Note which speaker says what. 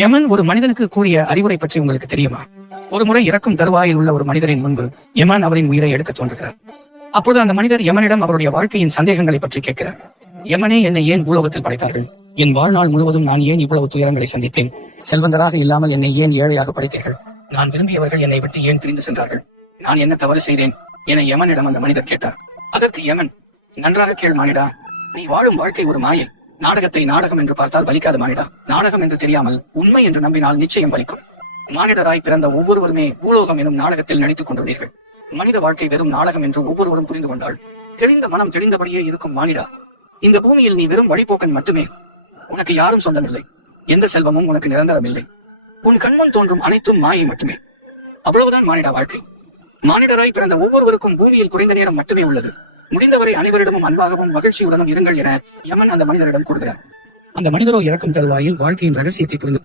Speaker 1: யமன் ஒரு மனிதனுக்கு கூறிய அறிவுரை பற்றி உங்களுக்கு தெரியுமா? ஒரு முறை இறக்கும் தருவாயில் உள்ள ஒரு மனிதரின் முன்பு யமன் அவரின் உயிரை எடுக்க தோன்றுகிறார். அப்போது அந்த மனிதர் யமனிடம் அவருடைய வாழ்க்கையின் சந்தேகங்களை பற்றி கேட்கிறார். யமனே என்னை ஏன் பூலோகத்தில் படைத்தார்கள்? என் வாழ்நாள் முழுவதும் நான் ஏன் இவ்வளவு துயரங்களை சந்தித்தேன்? செல்வந்தராக இல்லாமல் என்னை ஏன் ஏழையாக படைத்தீர்கள்? நான் விரும்பியவர்கள் என்னை விட்டு ஏன் பிரிந்து சென்றார்கள்? நான் என்ன தவறு செய்தேன்? என யமனிடம் அந்த மனிதர் கேட்டார். அதற்கு யமன் நன்றாக கேள் மானிடா நீ வாழும் வாழ்க்கை ஒரு மாயை. நாடகத்தை நாடகம் என்று பார்த்தால் பலிக்காத மானிடா. நாடகம் என்று தெரியாமல் உண்மை என்று நம்பினால் நிச்சயம் பலிக்கும் மானிடராய் பிறந்த ஒவ்வொருவருமே பூலோகம் எனும் நாடகத்தில் நடித்துக் கொண்டுள்ளீர்கள். மனித வாழ்க்கை வெறும் நாடகம் என்று ஒவ்வொருவரும் புரிந்து கொண்டால் தெளிந்த மனம் தெளிந்தபடியே இருக்கும் மானிடா. இந்த பூமியில் நீ வெறும் வழிபோக்கன் மட்டுமே. உனக்கு யாரும் சொந்தமில்லை. எந்த செல்வமும் உனக்கு நிரந்தரமில்லை. உன் கண்முன் தோன்றும் அனைத்தும் மாயை மட்டுமே. அவ்வளவுதான் மானிடா வாழ்க்கை. மானிடராய் பிறந்த ஒவ்வொருவருக்கும் பூமியில் குறைந்த நேரம் மட்டுமே உள்ளது. முடிந்தவரை அனைவரிடமும் அன்பாகவும் மகிழ்ச்சியுடனும் இருங்கள் என யமன் அந்த மனிதரிடம் கூறுகிறார். அந்த மனிதரோ இறக்கும் தருவாயில் வாழ்க்கையின் ரகசியத்தை புரிந்து